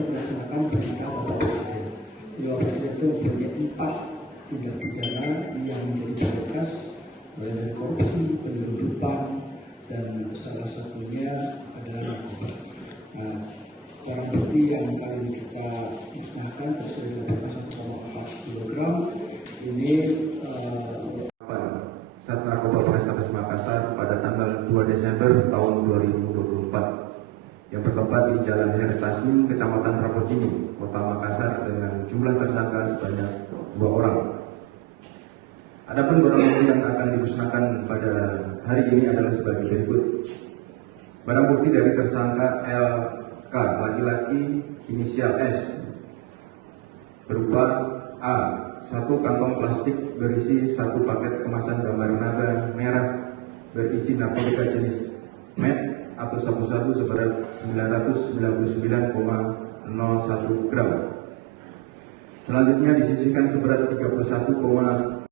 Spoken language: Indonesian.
untuk melaksanakan perintah Bapak Presiden. Bapak Presiden itu mempunyai 4 tindak pidana yang menjadi prioritas, mulai dari korupsi, penyelundupan, dan salah satunya adalah narkoba. Nah, barang bukti yang kali ini kita musnahkan tersedia beberapa 1,4 kg ini Sat Narkoba Polrestabes Makassar pada tanggal 2 Desember tahun 2024 yang bertempat di Jalan Her Tasnim, Kecamatan Rapocini, Kota Makassar dengan jumlah tersangka sebanyak 2 orang. Adapun barang bukti yang akan dimusnahkan pada hari ini adalah sebagai berikut. Barang bukti dari tersangka LK, laki-laki, inisial S, berupa A. 1 kantong plastik berisi 1 paket kemasan gambar naga merah berisi narkotika jenis meth atau sabu-sabu seberat 999,01 gram. Selanjutnya disisihkan seberat 31,5